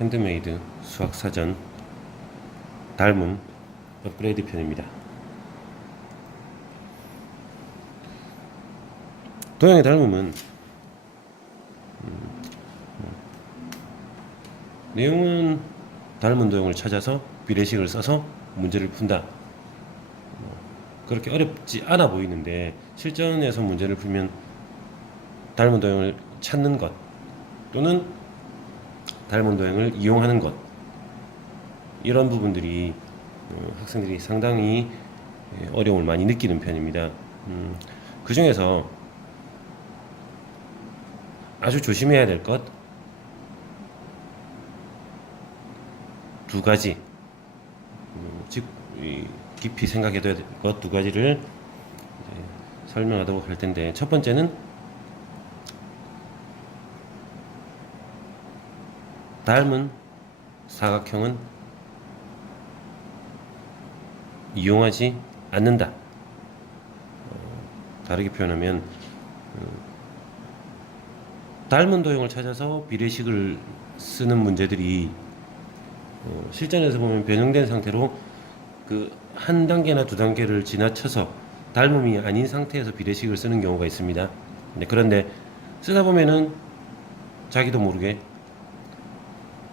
핸드메이드 수학사전 닮음 업그레이드 편입니다. 도형의 닮음은 내용은 닮은 도형을 찾아서 비례식을 써서 문제를 푼다. 그렇게 어렵지 않아 보이는데 실전에서 문제를 풀면 닮은 도형을 찾는 것 또는 닮은 도형을 이용하는 것, 이런 부분들이 학생들이 상당히 어려움을 많이 느끼는 편입니다. 그 중에서 아주 조심해야 될 것 두 가지, 깊이 생각해둬야 될 것 두 가지를 설명하도록 할 텐데, 첫 번째는 닮은 사각형은 이용하지 않는다. 다르게 표현하면 닮은 도형을 찾아서 비례식을 쓰는 문제들이 실전에서 보면 변형된 상태로 그 한 단계나 두 단계를 지나쳐서 닮음이 아닌 상태에서 비례식을 쓰는 경우가 있습니다. 그런데 쓰다 보면은 자기도 모르게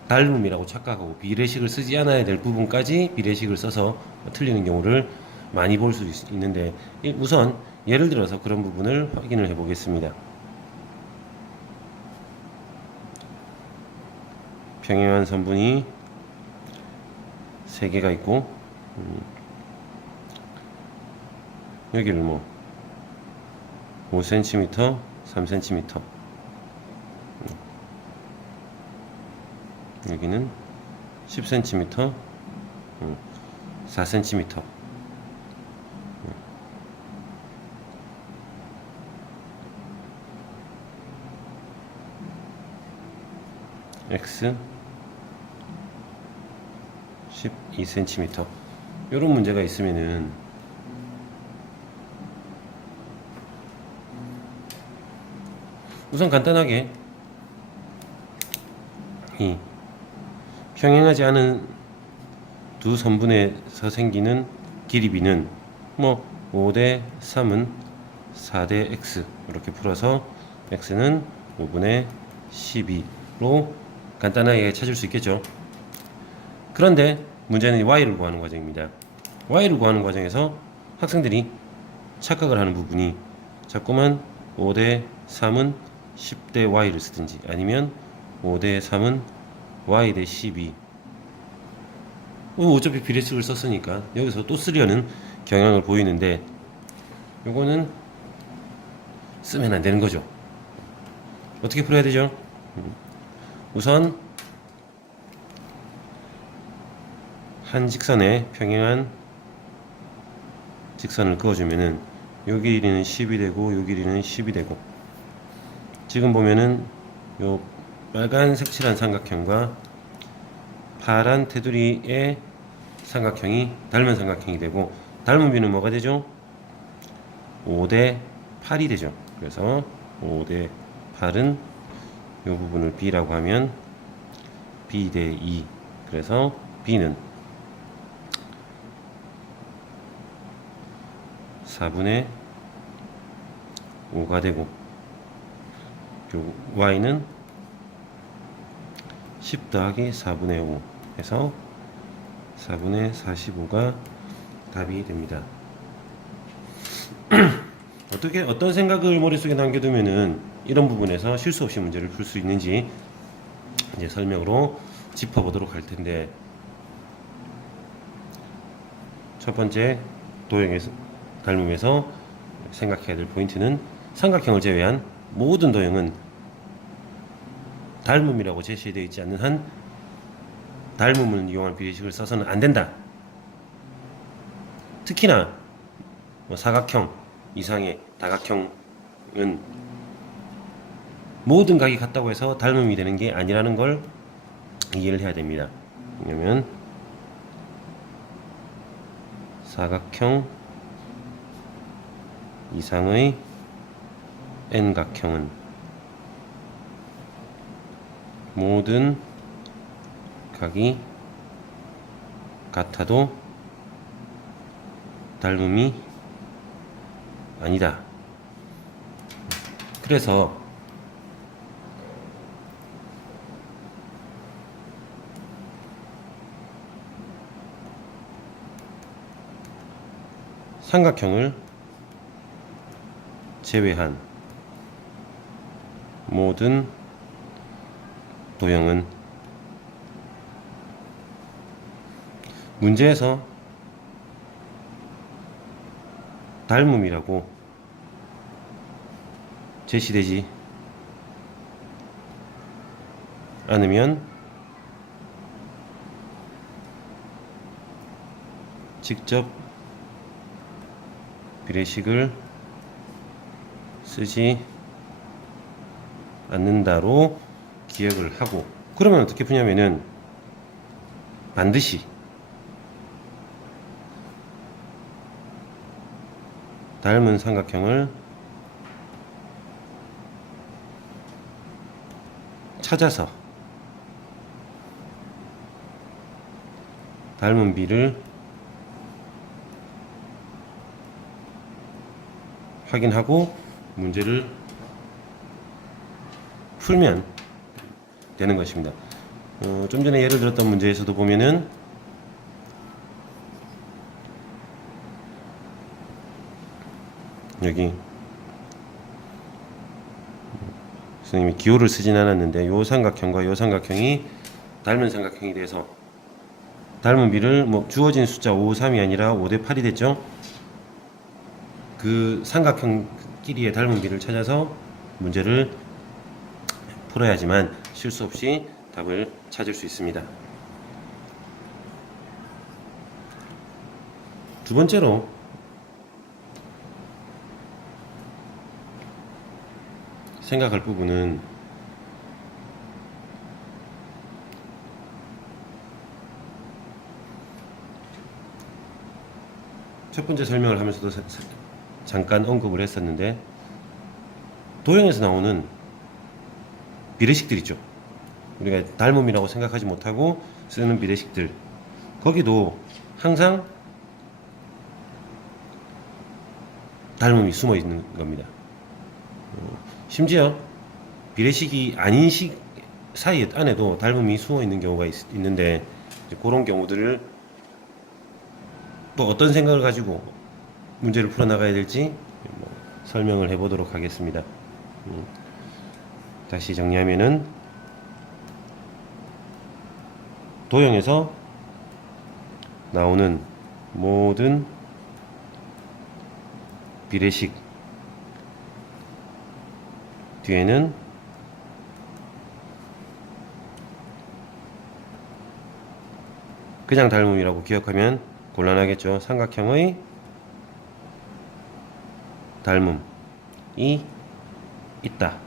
닮음이라고 착각하고 비례식을 쓰지 않아야 될 부분까지 비례식을 써서 틀리는 경우를 많이 볼 수 있는데, 우선 예를 들어서 그런 부분을 확인을 해 보겠습니다. 평행한 선분이 3개가 있고 여기를 5cm, 3cm, 여기는 10cm, 4cm, x 12cm, 이런 문제가 있으면은 우선 간단하게 이 평행하지 않은 두 선분에서 생기는 길이 b는 5대 3은 4대 x, 이렇게 풀어서 x는 5분의 12로 간단하게 찾을 수 있겠죠. 그런데 문제는 y를 구하는 과정입니다. y를 구하는 과정에서 학생들이 착각을 하는 부분이 자꾸만 5대 3은 10대 y를 쓰든지 아니면 5대 3은 y 대 12, 어차피 비례식을 썼으니까 여기서 또 쓰려는 경향을 보이는데, 요거는 쓰면 안 되는 거죠. 어떻게 풀어야 되죠? 우선 한 직선에 평행한 직선을 그어주면은 요 길이는 10이 되고 요 길이는 10이 되고, 지금 보면은 요 빨간색 칠한 삼각형과 파란 테두리의 삼각형이 닮은 삼각형이 되고, 닮은 비는 뭐가 되죠? 5대 8이 되죠. 그래서 5대 8은 이 부분을 b라고 하면 b 대 2, 그래서 b는 4분의 5가 되고, y는 10 더하기 4분의 5 해서 4분의 45가 답이 됩니다. 어떤 생각을 머릿속에 남겨두면은 이런 부분에서 실수 없이 문제를 풀 수 있는지 이제 설명으로 짚어보도록 할 텐데, 첫 번째 도형에서 닮음에서 생각해야 될 포인트는 삼각형을 제외한 모든 도형은 닮음이라고 제시되어 있지 않는 한 닮음을 이용한 비례식을 써서는 안 된다. 특히나 사각형 이상의 다각형은 모든 각이 같다고 해서 닮음이 되는 게 아니라는 걸 이해를 해야 됩니다. 왜냐면 사각형 이상의 n각형은 모든 각이 같아도 닮음이 아니다. 그래서 삼각형을 제외한 모든 도형은 문제에서 닮음이라고 제시되지 않으면 직접 비례식을 쓰지 않는다로 기억을 하고, 그러면 어떻게 푸냐면은 반드시 닮은 삼각형을 찾아서 닮은 비를 확인하고 문제를 풀면 되는 것입니다. 좀 전에 예를 들었던 문제에서도 보면은 여기 선생님이 기호를 쓰진 않았는데 요 삼각형과 요 삼각형이 닮은 삼각형이 돼서 닮은 비를 뭐 주어진 숫자 5, 3이 아니라 5대 8이 됐죠. 그 삼각형끼리의 닮은 비를 찾아서 문제를 풀어야지만 실수 없이 답을 찾을 수 있습니다. 두 번째로 생각할 부분은 첫 번째 설명을 하면서도 잠깐 언급을 했었는데, 도형에서 나오는 비례식들 있죠. 우리가 닮음이라고 생각하지 못하고 쓰는 비례식들, 거기도 항상 닮음이 숨어 있는 겁니다. 심지어 비례식이 아닌 식 사이 안에도 닮음이 숨어 있는 경우가 있는데, 그런 경우들을 또 어떤 생각을 가지고 문제를 풀어나가야 될지 설명을 해보도록 하겠습니다. 다시 정리하면은, 도형에서 나오는 모든 비례식 뒤에는 그냥 닮음이라고 기억하면 곤란하겠죠. 삼각형의 닮음이 있다.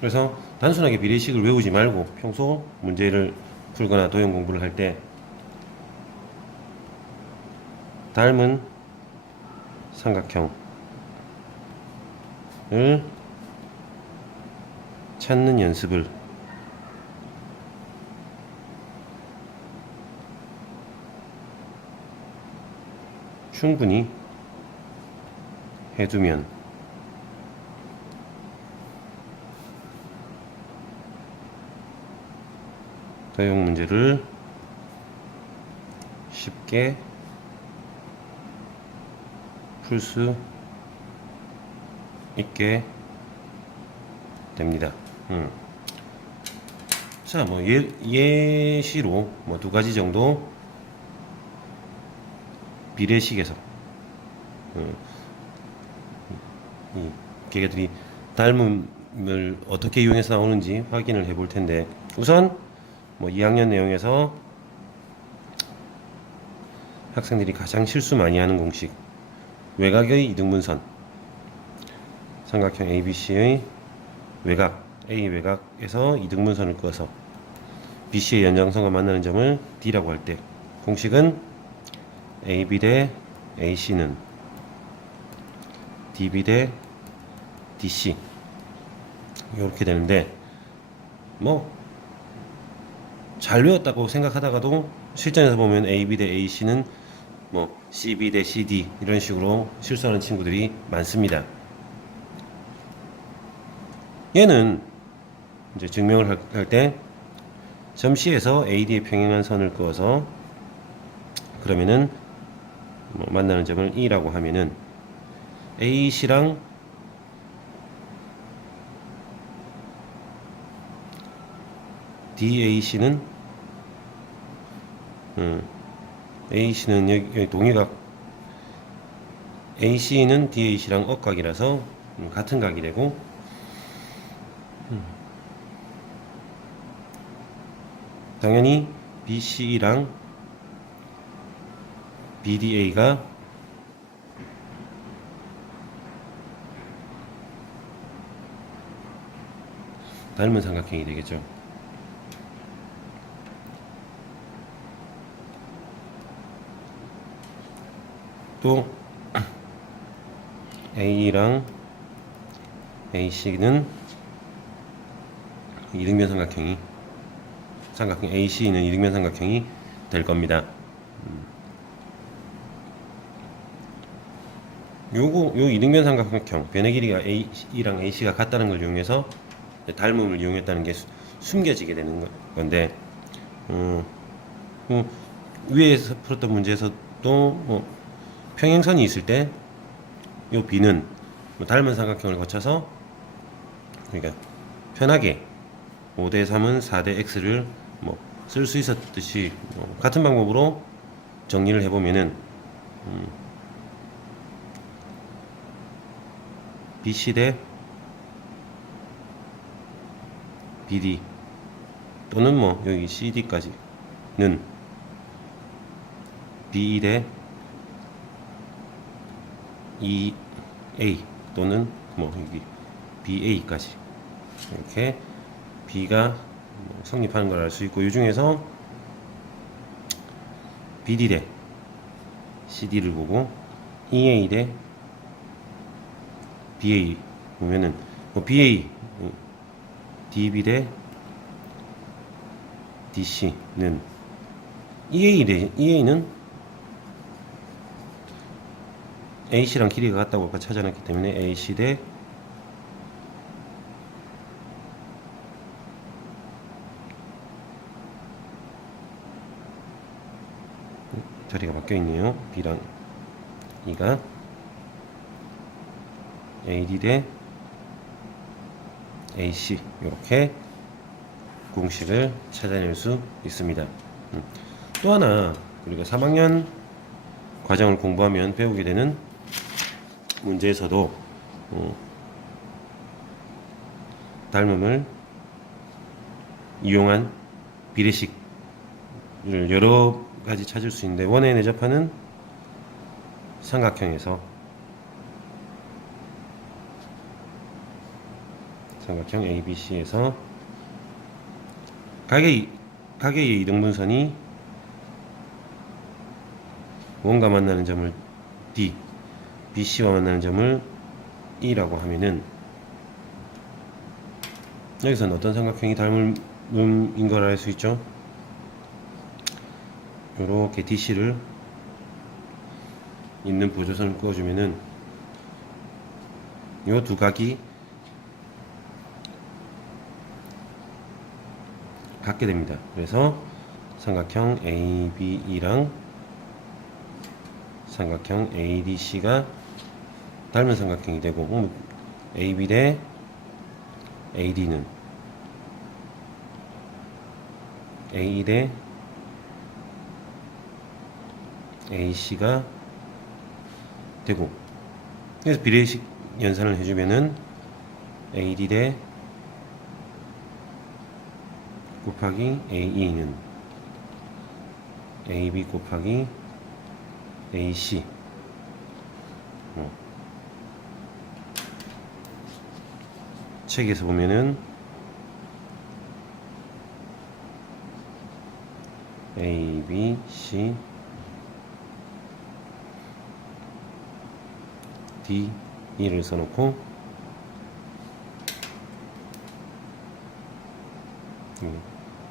그래서 단순하게 비례식을 외우지 말고 평소 문제를 풀거나 도형 공부를 할 때 닮은 삼각형을 찾는 연습을 충분히 해두면 도형 문제를 쉽게 풀 수 있게 됩니다. 자, 뭐 예시로 뭐 두 가지 정도 비례식에서 이 개개들이 닮음을 어떻게 이용해서 나오는지 확인을 해볼 텐데, 우선 뭐 2학년 내용에서 학생들이 가장 실수 많이 하는 공식, 외곽의 이등분선, 삼각형 ABC의 외곽 A 외곽에서 이등분선을 그어서 BC의 연장선과 만나는 점을 D라고 할 때, 공식은 AB 대 AC는 DB 대 DC, 이렇게 되는데 뭐 잘 외웠다고 생각하다가도 실전에서 보면 AB 대 AC는 뭐 CB 대 CD 이런 식으로 실수하는 친구들이 많습니다. 얘는 이제 증명을 할 때 점 C에서 AD에 평행한 선을 그어서 그러면은 뭐 만나는 점을 E라고 하면은 AC랑 DAC는 AC는 여기 동일각 AC는 DAC랑 억각이라서 같은 각이 되고 당연히 BC랑 BDA가 닮은 삼각형이 되겠죠. 또 A랑 AC는 이등변 삼각형 AC는 이등변 삼각형이 될 겁니다. 요 이등변 삼각형 변의 길이가 A랑 AC가 같다는 걸 이용해서 닮음을 이용했다는 게 숨겨지게 되는 건데 위에서 풀었던 문제에서도 평행선이 있을 때 요 B는 닮은 삼각형을 거쳐서 그러니까 편하게 5대 3은 4대 X를 쓸 수 있었듯이 같은 방법으로 정리를 해보면은 BC 대 BD 또는 여기 CD까지는 BE 대 EA 또는 여기 BA까지 이렇게 B가 성립하는 걸 알 수 있고 이 중에서 BD 대 CD를 보고 EA 대 BA 보면은 BA DB 대 DC는 EA는 AC랑 길이가 같다고 아까 찾아놨기 때문에 AC 대 자리가 바뀌어 있네요. B랑 E가 AD 대 AC 이렇게 공식을 찾아낼 수 있습니다. 또 하나 우리가 3학년 과정을 공부하면 배우게 되는 문제에서도 닮음을 이용한 비례식을 여러 가지 찾을 수 있는데 원에 내접하는 삼각형에서 삼각형 ABC에서 각의 이등분선이 원과 만나는 점을 D, BC와 만나는 점을 E라고 하면은 여기서는 어떤 삼각형이 닮음인 걸 알 수 있죠? 요렇게 DC를 있는 보조선을 그어주면은 요 두 각이 같게 됩니다. 그래서 삼각형 ABE랑 삼각형 ADC가 닮은 삼각형이 되고 AB 대 AD는 AE 대 AC가 되고 그래서 비례식 연산을 해주면은 AD 대 곱하기 AE는 AB 곱하기 AC 책에서 보면은 A, B, C, D, E를 써놓고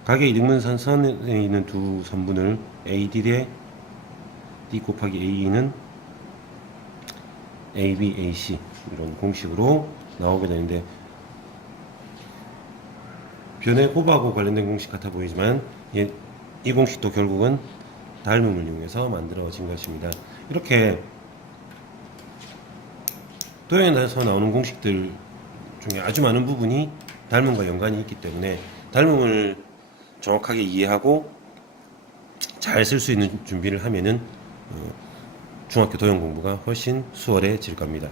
각의 이등분선 선에 있는 두 선분을 AD에 D 곱하기 AE는 AB, AC 이런 공식으로 나오게 되는데, 변의 곱하고 관련된 공식 같아 보이지만 이 공식도 결국은 닮음을 이용해서 만들어진 것입니다. 이렇게 도형에서 나오는 공식들 중에 아주 많은 부분이 닮음과 연관이 있기 때문에 닮음을 정확하게 이해하고 잘 쓸 수 있는 준비를 하면은 중학교 도형 공부가 훨씬 수월해질 겁니다.